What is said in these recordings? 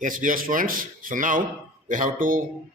Yes, dear students. So now we have to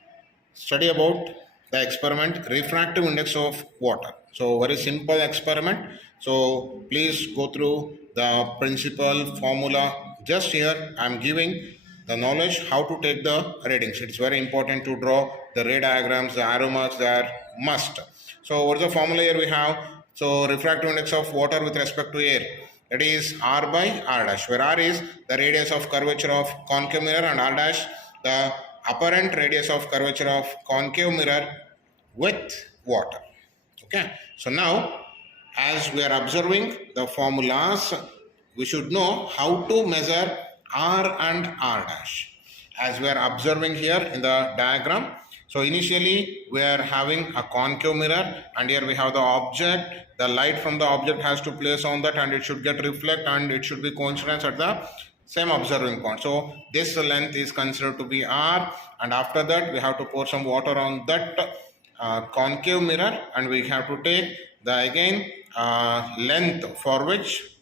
study about the experiment refractive index of water. So very simple experiment. So please go through the principal formula. Just here I am giving the knowledge how to take the readings. It's very important to draw the ray diagrams, the arrow marks, they are must. So what's the formula here we have? So refractive index of water with respect to air, that is R by R dash, where R is the radius of curvature of concave mirror and R dash the apparent radius of curvature of concave mirror with water. Okay, so now as we are observing the formulas, we should know how to measure R and R dash. As we are observing here in the diagram, so initially we are having a concave mirror, and here we have the object. The light from the object has to place on that, and it should get reflect, and it should be coincidence at the same observing point. So this length is considered to be R, and after that we have to pour some water on that concave mirror, and we have to take the again length for which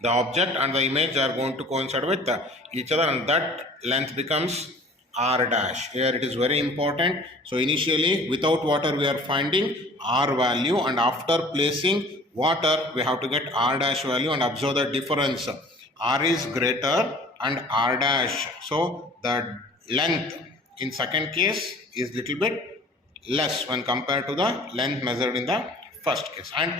the object and the image are going to coincide with each other, and that length becomes R dash. Here it is very important. So initially without water we are finding R value, and after placing water we have to get R dash value, and observe the difference. R is greater and R dash. So the length in second case is little bit less when compared to the length measured in the first case. And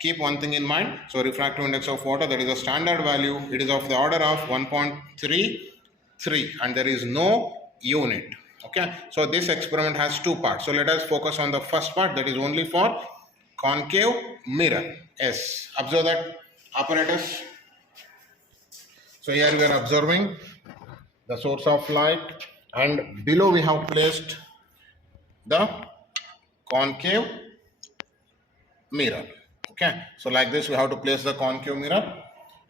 keep one thing in mind. So refractive index of water, that is a standard value. It is of the order of 1.33, and there is no unit. Okay, so this experiment has two parts. So let us focus on the first part, that is only for concave mirror. Yes, observe that apparatus. So here we are observing the source of light, and below we have placed the concave mirror. Okay, so like this we have to place the concave mirror,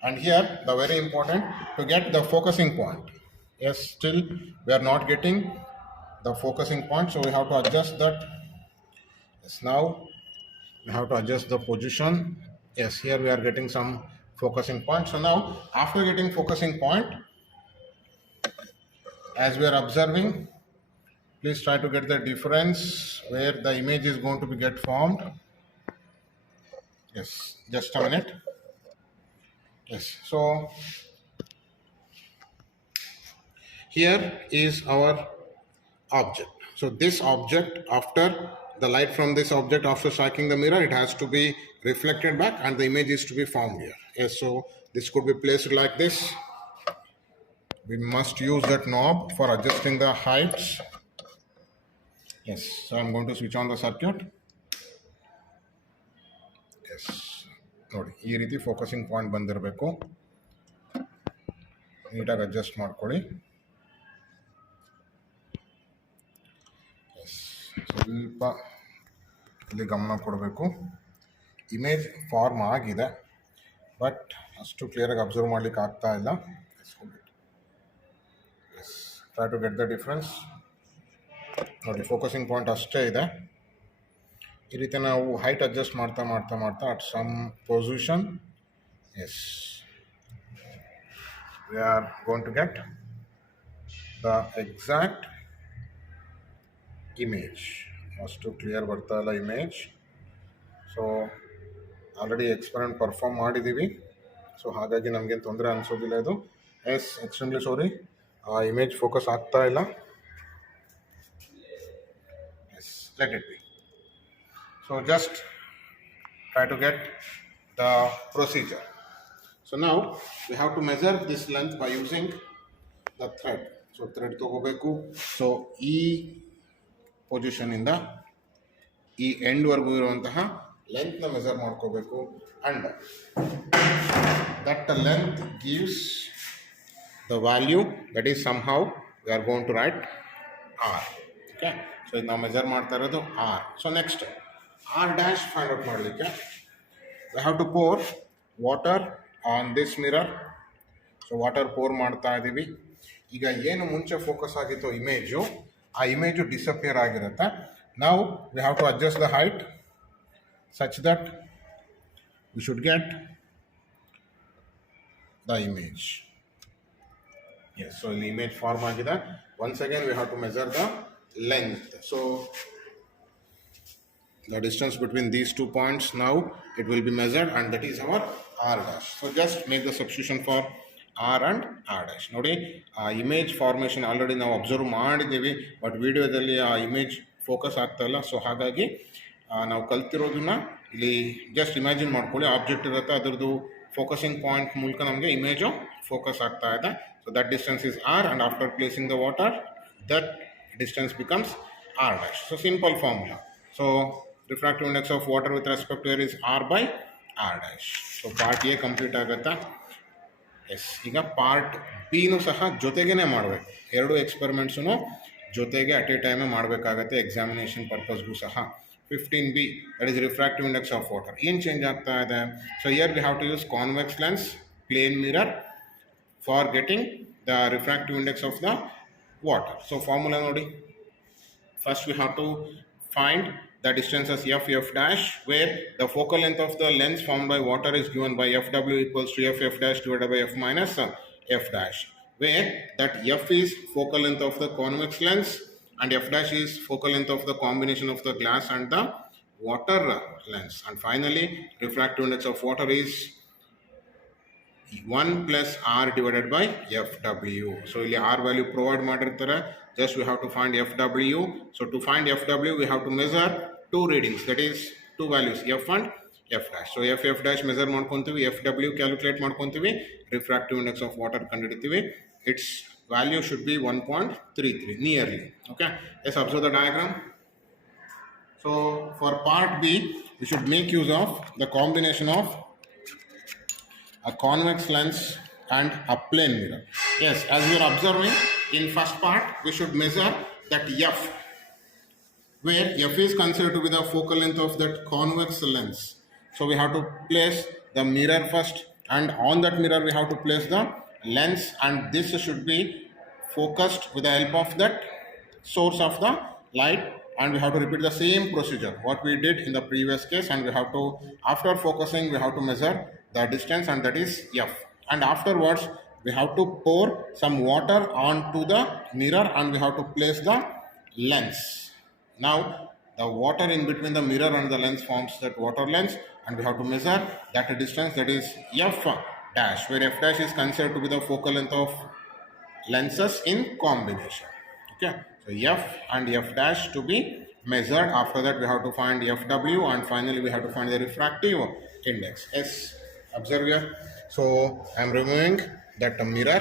and here the very important to get the focusing point. Yes, still we are not getting the focusing point, so we have to adjust that. Yes, now we have to adjust the position. Yes, here we are getting some focusing point. So now after getting focusing point, as we are observing, please try to get the difference where the image is going to be get formed. Yes, just a minute. Yes, so here is our object. So this object, after the light from this object after striking the mirror, it has to be reflected back, and the image is to be formed here. Yes, so this could be placed like this. We must use that knob for adjusting the heights. Yes, so I'm going to switch on the circuit. Yes, ನೋಡಿ ಈ ರೀತಿ focusing point ಬಂದಿರಬೇಕು. ನೀಟಾಗಿ adjust ಮಾಡ್ಕೊಳ್ಳಿ. ಸ್ವಲ್ಪ ಇಲ್ಲಿ ಗಮನ ಕೊಡಬೇಕು. ಇಮೇಜ್ ಫಾರ್ಮ್ ಆಗಿದೆ, ಬಟ್ ಅಷ್ಟು ಕ್ಲಿಯರಾಗಿ ಅಬ್ಸರ್ವ್ ಮಾಡ್ಲಿಕ್ಕೆ ಆಗ್ತಾ ಇಲ್ಲ. Try to get the difference. ನೋಡಿ ಫೋಕಸಿಂಗ್ ಪಾಯಿಂಟ್ ಅಷ್ಟೇ ಇದೆ. ಈ ರೀತಿ ನಾವು ಹೈಟ್ ಅಡ್ಜಸ್ಟ್ ಮಾಡ್ತಾ ಮಾಡ್ತಾ ಮಾಡ್ತಾ at some position, as we are going to get the exact image. ಅಷ್ಟು ಕ್ಲಿಯರ್ ಬರ್ತಾ ಇಲ್ಲ image. So already experiment perform ಮಾಡಿದ್ದೀವಿ, ಸೊ ಹಾಗಾಗಿ ನಮಗೇನು ತೊಂದರೆ ಅನಿಸೋದಿಲ್ಲ ಇದು. ಎಸ್, ಎಕ್ಸ್ಟ್ರೀಮ್ಲಿ ಸಾರಿ, ಆ ಇಮೇಜ್ ಫೋಕಸ್ ಆಗ್ತಾ ಇಲ್ಲ. Yes, let it be. So just try to get the procedure. So now we have to measure this length by using the thread. So thread ತಗೋಬೇಕು. So ಈ position ಇಂದ ಈ end ವರೆಗೂ ಇರುವಂತಹ length ನ measure ಮಾಡ್ಕೋಬೇಕು, and that length gives the value, that is somehow we are going to write R. Okay, so ಇದು ನಾವು ಮೆಜರ್ ಮಾಡ್ತಾ ಇರೋದು R. So next R dash find out ಮಾಡಲಿಕ್ಕೆ we have to pour water on this mirror. So water pour ಮಾಡ್ತಾ ಇದ್ದೀವಿ. ಈಗ ಏನು ಮುಂಚೆ ಫೋಕಸ್ ಆಗಿತ್ತು ಇಮೇಜು, ಆ ಇಮೇಜು ಡಿಸಪಿಯರ್ ಆಗಿರುತ್ತೆ. ನಾವು we have to adjust the height such that we should get the image. Yes, so the image form agida. Once again, we have to measure the length. So the distance between these 2 points now it will be measured, and that is our r dash. So just make the substitution for r and r dash. Nodi image formation already ನಾವು observe ಮಾಡಿದ್ದೀವಿ, but ವಿಡಿಯೋದಲ್ಲಿ ಆ image focus ಆಗ್ತಾ ಇಲ್ಲ. So ಹಾಗಾಗಿ ನಾವು ಕಲ್ತಿರೋದನ್ನ ಇಲ್ಲಿ just imagine ಮಾಡ್ಕೊಳ್ಳಿ. ಆಬ್ಜೆಕ್ಟ್ ಇರುತ್ತೆ, ಅದರದ್ದು ಫೋಕಸಿಂಗ್ ಪಾಯಿಂಟ್ ಮೂಲಕ ನಮಗೆ ಇಮೇಜು ಫೋಕಸ್ ಆಗ್ತಾ ಇದೆ. So that distance is R, and after placing the water that distance becomes r dash. So simple formula. So refractive index of water with respect to air is r by r dash. So part A complete ಆಗುತ್ತಾ? S. ಈಗ part ಬಿನೂ ಸಹ ಜೊತೆಗೇ ಮಾಡಬೇಕು. ಎರಡು ಎಕ್ಸ್ಪೆರಿಮೆಂಟ್ಸೂ ಜೊತೆಗೆ at A ಟೈಮೇ ಮಾಡಬೇಕಾಗತ್ತೆ examination ಪರ್ಪಸ್ಗೂ ಸಹ. 15B, that is refractive index of water. ಏನು ಚೇಂಜ್ ಆಗ್ತಾ ಇದೆ? So here we have to use convex lens, plane mirror for getting the refractive index of the water. So formula nodi. First we have to find the distance as f dash, where the focal length of the lens formed by water is given by fw equals to f dash divided by f minus f dash, where that f is focal length of the convex lens and f dash is focal length of the combination of the glass and the water lens. And finally, refractive index of water is 1 plus r divided by fw. So ಇಲ್ಲಿ r value provide ಮಾಡಿರ್ತಾರೆ, just we have to find fw. So to find fw we have to measure two readings, that is two values f and f dash. So f dash measure ಮಾಡ್ಕೊಂತೀವಿ, fw calculate ಮಾಡ್ಕೊಂತೀವಿ, refractive index of water ಕಂಡುಹಿಡಿತೀವಿ. Its value should be 1.33 nearly. Okay, let's observe the diagram. So for part B we should make use of the combination of a convex lens and a plane mirror. Yes, as we are observing in first part, we should measure that f, where f is considered to be the focal length of that convex lens. So we have to place the mirror first, and on that mirror we have to place the lens, and this should be focused with the help of that source of the light. And we have to repeat the same procedure what we did in the previous case, and we have to, after focusing, we have to measure the distance, and that is f. And afterwards we have to pour some water onto the mirror, and we have to place the lens. Now the water in between the mirror and the lens forms that water lens, and we have to measure that distance, that is f dash, where f dash is considered to be the focal length of lenses in combination. Okay, so f and f dash to be measured. After that we have to find fw, and finally we have to find the refractive index. Yes, observe here. So I am removing that mirror.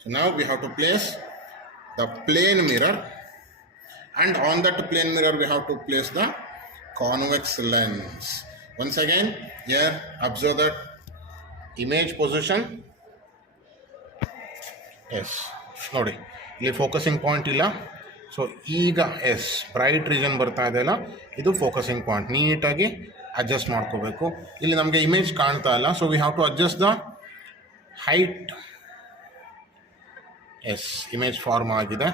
So now we have to place the plane mirror, and on that plane mirror we have to place the convex lens. Once again, here observe that image position. Yes, ನೋಡಿ ಇಲ್ಲಿ focusing point ಇಲ್ಲ. So ಈಗ S bright region ಬರ್ತಾ ಇದೆಯಲ್ಲ, ಇದು focusing point. ನೀಟಾಗಿ adjust ಮಾಡ್ಕೋಬೇಕು. ಇಲ್ಲಿ ನಮಗೆ ಇಮೇಜ್ ಕಾಣ್ತಾ ಇಲ್ಲ, so we have to adjust the height. Yes, image form ಆಗಿದೆ,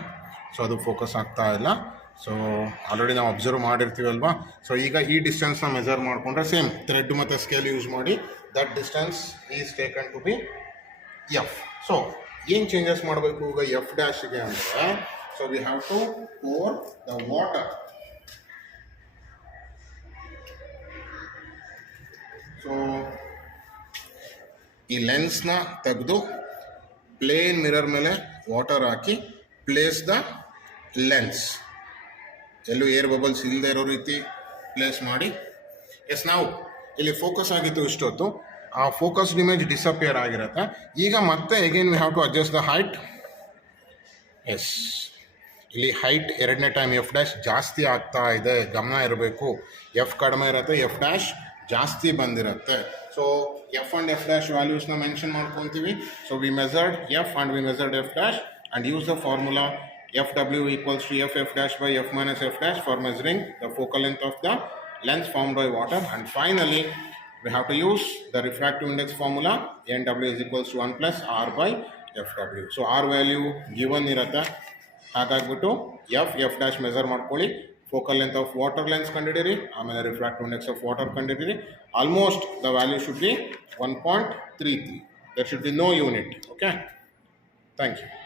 ಸೊ ಅದು ಫೋಕಸ್ ಆಗ್ತಾ ಇಲ್ಲ. ಸೊ ಆಲ್ರೆಡಿ ನಾವು ಅಬ್ಸರ್ವ್ ಮಾಡಿರ್ತೀವಲ್ವಾ. ಸೊ ಈಗ ಈ ಡಿಸ್ಟೆನ್ಸ್ನ ಮೆಜರ್ ಮಾಡಿಕೊಂಡ್ರೆ ಸೇಮ್ ಥ್ರೆಡ್ ಮತ್ತು ಸ್ಕೇಲ್ ಯೂಸ್ ಮಾಡಿ that distance is taken to be F. So ಏನು ಚೇಂಜಸ್ ಮಾಡಬೇಕು ಈಗ ಎಫ್ ಡ್ಯಾಶ್ಗೆ ಅಂದರೆ, so we have to pour the water. So ಈ ಲೆನ್ಸ್ನ ತೆಗೆದು ಪ್ಲೇನ್ ಮಿರರ್ ಮೇಲೆ ವಾಟರ್ ಹಾಕಿ ಪ್ಲೇಸ್ ದ ಲೆನ್ಸ್. ಎಲ್ಲೂ ಏರ್ ಬಬಲ್ಸ್ ಇಲ್ಲದೆ ಇರೋ ರೀತಿ ಪ್ಲೇಸ್ ಮಾಡಿ. ಎಸ್, ನಾವು ಇಲ್ಲಿ ಫೋಕಸ್ ಆಗಿತ್ತು ಇಷ್ಟೊತ್ತು, ಆ ಫೋಕಸ್ಡ್ ಇಮೇಜ್ ಡಿಸಪಿಯರ್ ಆಗಿರುತ್ತೆ. ಈಗ ಮತ್ತೆ again we have to adjust the height. Yes, ಇಲ್ಲಿ ಹೈಟ್ ಎರಡನೇ ಟೈಮ್ ಎಫ್ ಡ್ಯಾಶ್ ಜಾಸ್ತಿ ಆಗ್ತಾ ಇದೆ, ಗಮನ ಇರಬೇಕು. ಎಫ್ ಕಡಿಮೆ ಇರುತ್ತೆ, ಎಫ್ ಡ್ಯಾಶ್ ಜಾಸ್ತಿ ಬಂದಿರುತ್ತೆ. So f and f dash ವ್ಯಾಲ್ಯೂಸ್ನ ಮೆನ್ಷನ್ ಮಾಡ್ಕೊತೀವಿ. So we measured f and we measured f dash and use the formula fw equals to f dash by f minus f dash for measuring the focal length of the lens formed by water. And finally we have to use the refractive index formula. nw is equals to 1 plus r by fw. So r value given irutte, ಹಾಗಾಗ್ಬಿಟ್ಟು f dash measure ಮಾಡ್ಕೊಳ್ಳಿ. Focal length of water lens ಕಂಡಿದ್ದೀರಿ, ಆಮೇಲೆ refractive index of water ಕಂಡಿದ್ದೀರಿ. Almost the value should be 1.33. There should be no unit. Okay. Thank you.